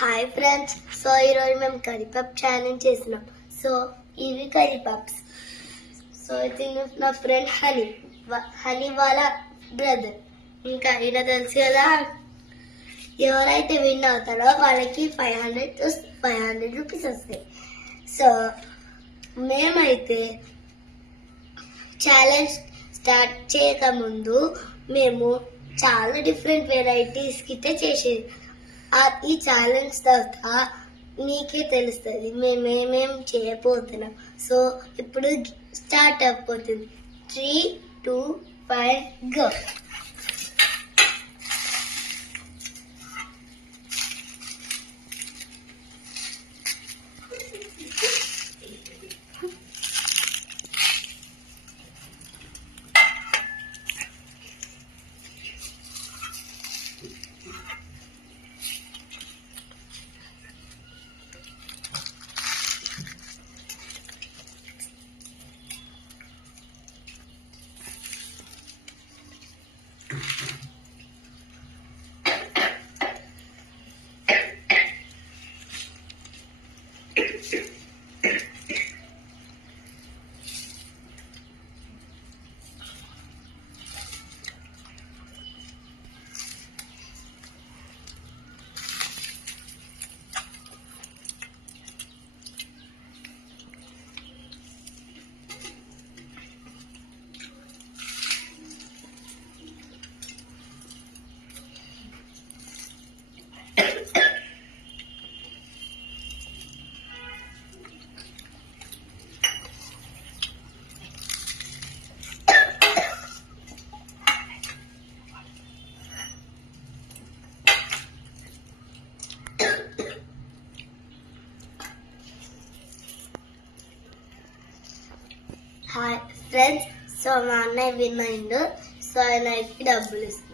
Hi friends. So ఈరోజు మేము కరీపప్ challenge చేసినాం. సో ఇవి కరీపప్స్. సో ఇది నా ఫ్రెండ్ హనీ వాళ్ళ బ్రదర్. ఇంకా ఇలా తెలుసు కదా, ఎవరైతే విన్ అవుతారో వాళ్ళకి 500 రూపీస్ వస్తాయి. సో మేమైతే ఛాలెంజ్ స్టార్ట్ చేయకముందు మేము చాలా డిఫరెంట్ వెరైటీస్ కితే చేసేది. ఈ ఛాలెంజ్ తర్వాత నీకే తెలుస్తుంది మేమేమేం చేయబోతున్నాం. సో ఇప్పుడు స్టార్ట్ అయిపోతుంది. 3, 2, 1 గో. Hi friends. సో మా అన్నయ్య విన్ అయిండు. సో ఆయనకి డబ్బులు ఇస్తాను.